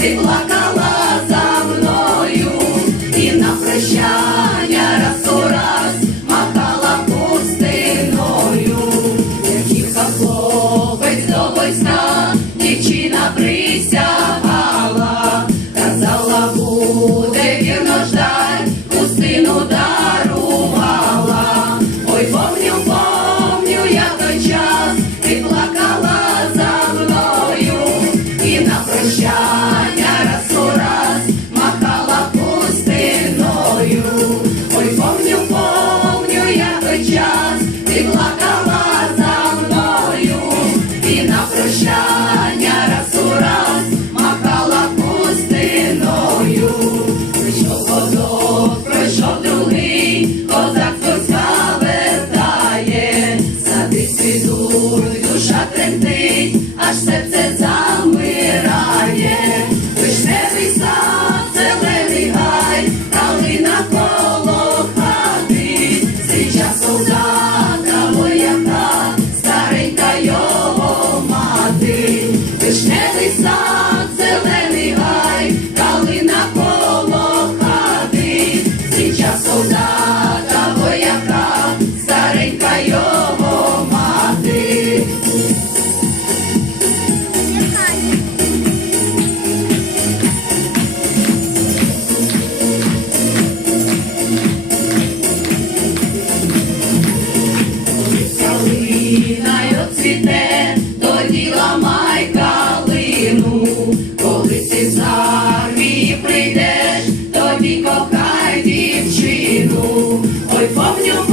тепла you are цвіте, тоді ламай калину, коли ти з армії прийдеш, тоді кохай дівчину, ой помню.